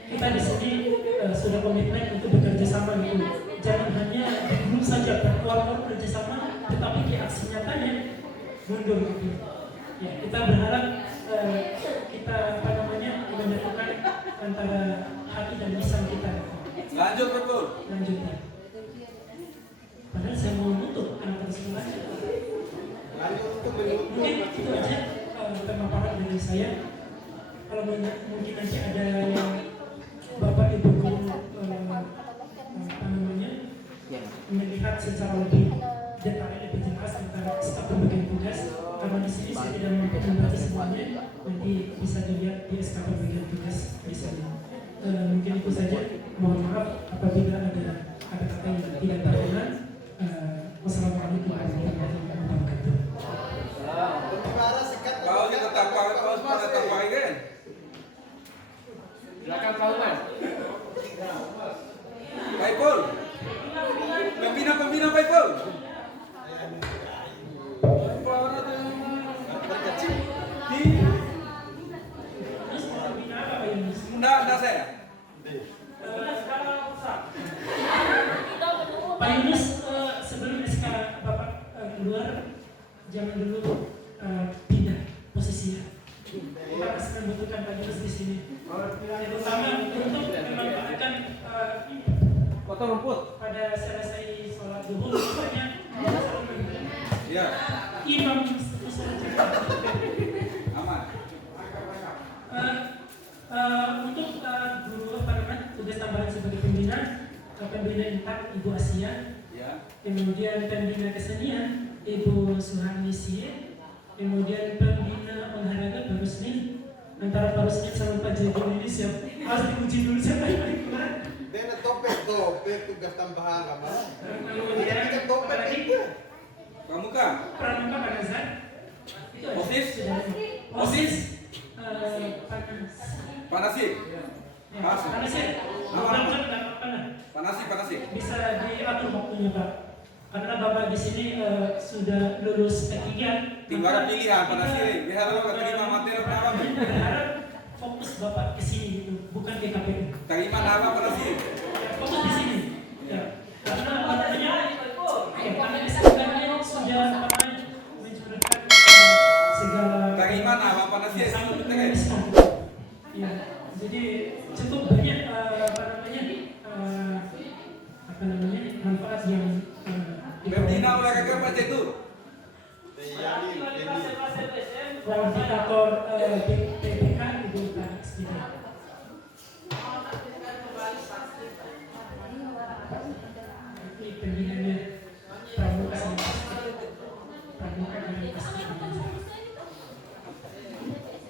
kita di sini sudah komitmen untuk bekerja sama gitu. Jangan hanya bingung saja berkeluarga kerjasama, tetapi di aksi nyatanya mundur gitu. Ya, kita berharap kita menyatukan antara hati dan lisan kita. Lanjut betul. Lanjut ya. Padahal saya mau menutup anak tersebut. Mungkin itu aja pemaparan dari saya. Kalau mungkin nanti ada yang Bapak Ibu guru melihat secara lebih detail lebih jelas tentang staf pembagian tugas. Karena di sini saya tidak mampu membaca semuanya, nanti bisa dilihat di SK pembagian tugas di sini. Mungkin itu saja. Mohon maaf apabila ada kata-kata yang tidak berkenan. Wassalamualaikum warahmatullahi wabarakatuh. Kau ni tetap kau pada terbaik kan? Silakan kau kan. Paipul. Pembina Paipul. Enggak saya. Pak Yunus, sebelum SK Bapak keluar, jangan dulu pindah posisinya. Kita masih membutuhkan Pak Yunus di sini. Yang utama untuk memanfaatkan Foto rumput. pada selesai sholat duhur, misalnya Ya. imam Aman. untuk guru tugas tambahan sebagai pembina Intak Ibu Asia, Ya. kemudian pembina kesenian Ibu Suharni Sie, kemudian pembina olahraga Parusmin antara Parusmin sama Pak Jago Indonesia harus diuji dulu siapa yang paling kuat. Dia topek tugas tambahan apa? Kemudian apalagi Pramuka. Pramuka Pak Nazar. Osis. Osis. Panasik. Panasik. Panasik. Bisa diatur waktunya Pak. Karena Bapak di sini sudah lulus P3. Tinggal pilihan Panasik. Biar lo terima materi apa? Berharap fokus Bapak ke sini gitu, bukan ke KPU. Terima nama Panasik. Fokus di sini. Ya. Karena katanya karena sebenarnya sudah mencurahkan segala Terima nama Panasik. sangat mengemiskan. Ya. Jadi cukup banyak manfaat yang Pembina olahraga apa itu? kualifikator PPK itu kan sekitar. Ini pembinanya pramuka sama pramuka dan pasti.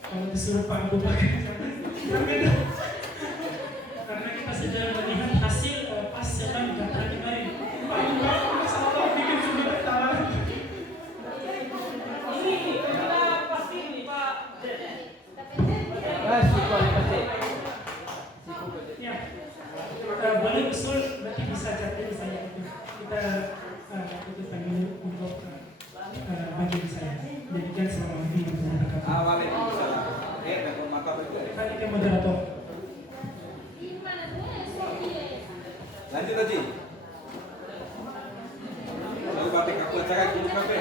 Kalau disuruh Pak Abu Bakar karena kita sudah melihat hasil pas jalan kata kemarin Pak Abu Bakar salah bikin sudah salah. Ini kita pasti nih Pak. Ya, boleh usul berarti bisa jadi saya itu kita itu panggil untuk bagi saya jadikan selama ini untuk Awalnya bisa. Dapat mata berikut. kali ke moderator. Lanjut Haji. Lalu batik aku acara dulu kafe.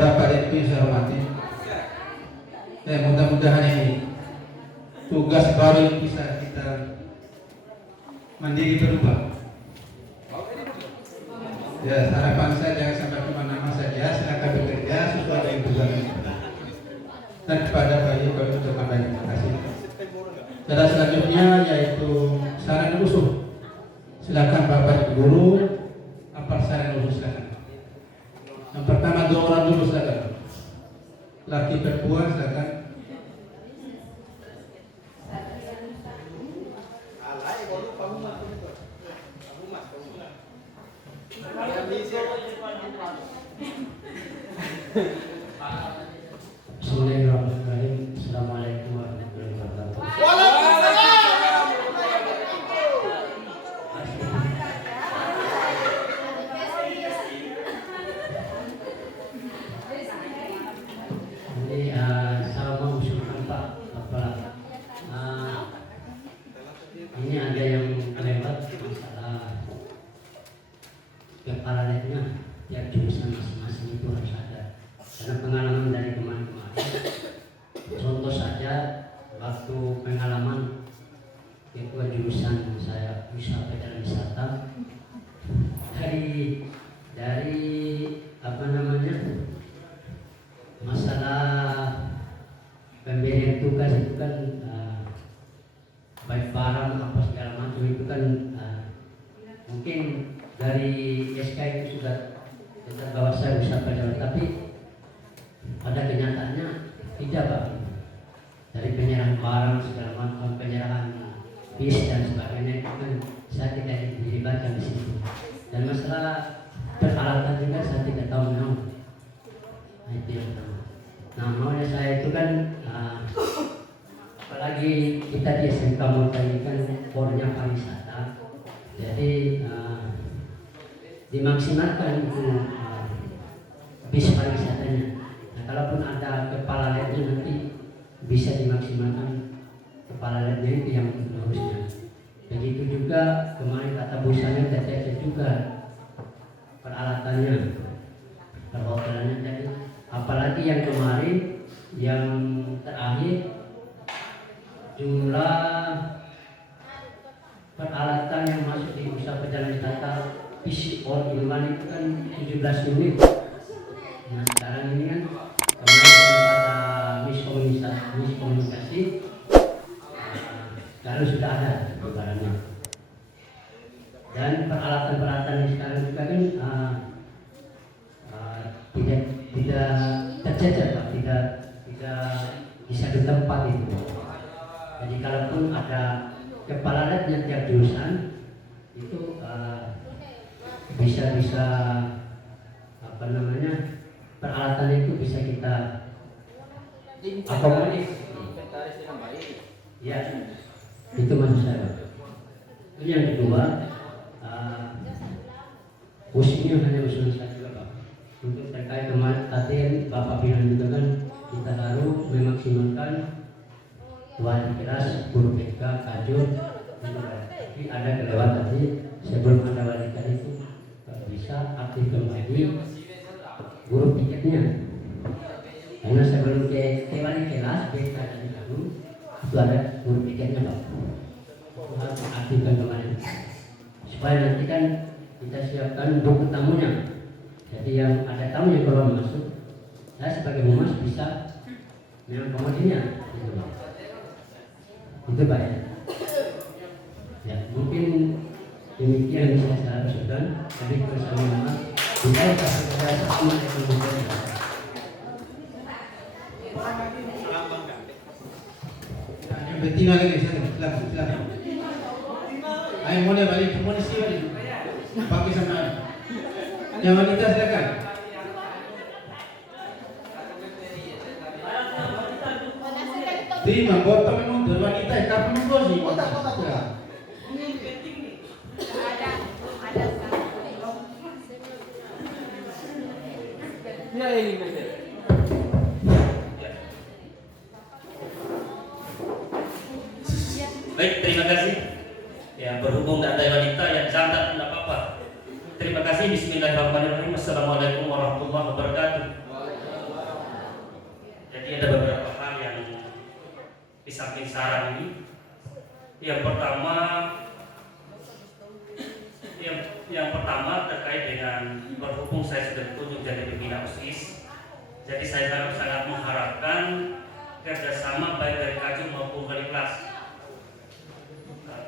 Bapak dan Ibu saya hormati. Mudah-mudahan ini tugas baru yang bisa kita mandiri berubah. Ya, harapan saya jangan sampai kemana-mana saja, silakan bekerja sesuai dengan tugas kita. Dan kepada Bayu kami ucapkan banyak terima kasih. Cara selanjutnya yaitu saran usul. Silakan Bapak Ibu Guru, apa saran usul silakan. Yang pertama 2 orang dulu silakan. Laki perempuan silakan. Bismillahirrahmanirrahim. Assalamualaikum warahmatullahi wabarakatuh. Ini saya mau usulkan Pak, ini ada yang lewat masalah kepala labnya, tiap jurusan masing-masing itu harus ada. Karena pengalaman dari kemarin-kemarin, contoh saja waktu pengalaman ketua jurusan saya wisata dan wisata dari apa namanya masalah pemberian tugas itu kan baik barang apa segala macam itu kan mungkin dari SK itu sudah bahwa saya bisa berjalan, tapi pada kenyataannya tidak Pak. Dari penyerahan barang segala macam, penyerahan bis dan sebagainya itu kan saya tidak dilibatkan di situ. Dan masalah peralatan juga saya tidak tahu menau. Nah, itu yang pertama. Nah, maunya saya itu kan apalagi kita di SMK Multan ini kan bornya pariwisata, jadi dimaksimalkan itu bis pariwisatanya. Nah, kalaupun ada kepala labnya nanti bisa dimaksimalkan kepala labnya itu yang harusnya. Begitu juga kemarin kata busanya saya juga peralatannya, perhotelannya tadi. Apalagi yang kemarin yang terakhir jumlah peralatan yang masuk di usaha perjalanan wisata PCR Ilman itu kan 17 unit. Nah sekarang ini kan kemarin ada miskomunikasi, sekarang sudah ada barangnya. Dan peralatan-peralatan yang sekarang juga kan tidak satu tempat itu. Jadi kalaupun ada kepala labnya tiap jurusan itu bisa apa namanya, peralatan itu bisa kita akomodir. Ya, itu maksud saya. Itu yang kedua, usulnya hanya usul saya juga Pak. Untuk terkait dengan tadi Bapak bilang juga kan kita harus memaksimalkan wali kelas, guru BK, kajur, tapi ada kelewat tadi sebelum ada wali kelas itu bisa aktif kembali guru piketnya, karena sebelum ke wali kelas BK dan kajur itu ada guru piketnya Pak, itu harus aktifkan kembali supaya nanti kan kita siapkan buku tamunya. Jadi yang ada tamu yang keluar masuk, saya sebagai humas bisa mengakomodinya, gitu Pak. Itu Pak ya. Ya, mungkin demikian bisa saya usulkan. Tapi bersama Mas, kita sudah sama ekonomi. Yang betina lagi silakan. Ayo mulai balik komunisi balik. Pakai sama. Yang wanita silakan. Terima botol mundur wanita tapi mundur sih. Baik, terima kasih. Ya, berhubung tidak ada wanita yang jantan tidak apa-apa. Terima kasih. Bismillahirrahmanirrahim. Assalamualaikum warahmatullahi wabarakatuh. Jadi ada beberapa hal yang di samping saran ini. Yang pertama terkait dengan berhubung saya sudah ditunjuk jadi pembina OSIS. Jadi saya sangat mengharapkan kerjasama baik dari kajur maupun wali kelas.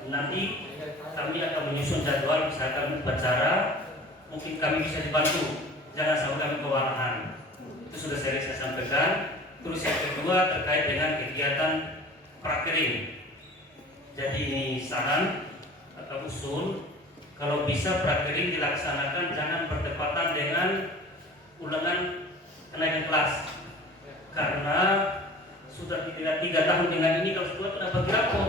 Nanti kami akan menyusun jadwal, misalkan upacara, mungkin kami bisa dibantu, jangan sampai kami kewalahan. Itu sudah saya sampaikan. Terus yang kedua terkait dengan kegiatan praktering. Jadi ini saran atau usul, kalau bisa praktering dilaksanakan jangan bertepatan dengan ulangan kenaikan kelas, karena sudah 3 tahun dengan ini kalau sudah tidak bagi rapor,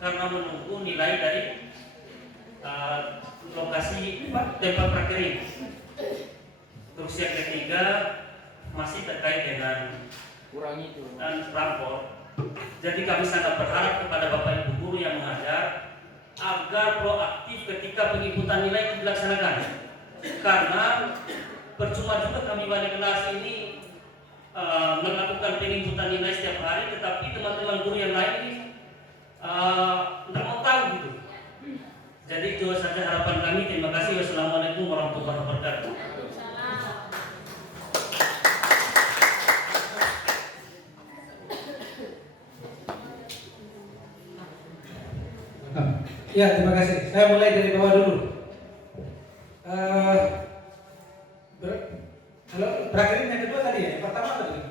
karena menunggu nilai dari lokasi tempat praktering. Terus yang ketiga masih terkait dengan kurangi itu rapor. Jadi kami sangat berharap kepada Bapak Ibu guru yang mengajar agar proaktif ketika penginputan nilai itu dilaksanakan, karena percuma juga kami wali kelas ini melakukan penginputan nilai setiap hari, tetapi teman-teman guru yang lain ini tidak mau tahu gitu. Jadi itu saja harapan kami. Terima kasih. Wassalamualaikum warahmatullahi wabarakatuh. Ya, terima kasih. Saya mulai dari bawah dulu. Halo, praktering yang kedua tadi ya? Pertama tadi?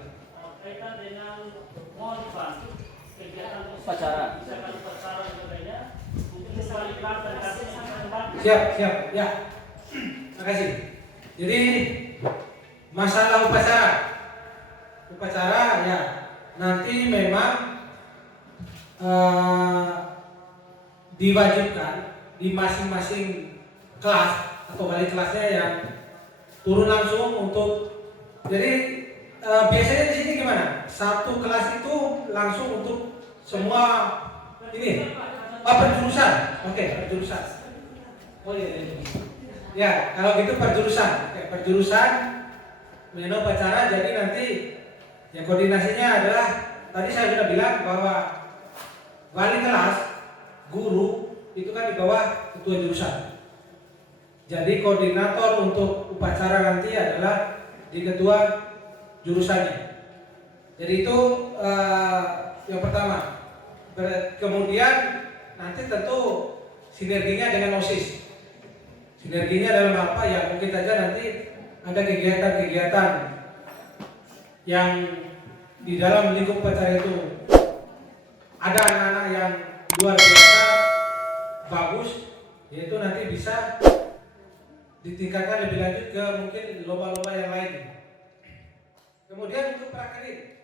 Kaitan dengan mohon dibantu kegiatan upacara. misalkan upacara sebagainya, mungkin sekali kelas dan kasih sampai Siap. Ya. Terima kasih. Jadi masalah upacara ya nanti memang diwajibkan di masing-masing kelas atau wali kelasnya yang turun langsung untuk. Jadi biasanya di sini gimana? Satu kelas itu langsung untuk semua ini perjurusan. Oke, perjurusan. Oh iya. Ya, kalau gitu perjurusan. Oke, perjurusan mengenai upacara. Jadi nanti yang koordinasinya adalah tadi saya sudah bilang bahwa wali kelas, guru itu kan di bawah ketua jurusan. Jadi koordinator untuk upacara nanti adalah di ketua jurusannya. Jadi itu yang pertama. Kemudian nanti tentu sinerginya dengan OSIS. Sinerginya dalam apa ya? Mungkin saja nanti ada kegiatan-kegiatan yang di dalam lingkup pacara itu ada anak-anak yang luar biasa bagus, yaitu nanti bisa ditingkatkan lebih lanjut ke mungkin lomba-lomba yang lain. Kemudian untuk prakerit,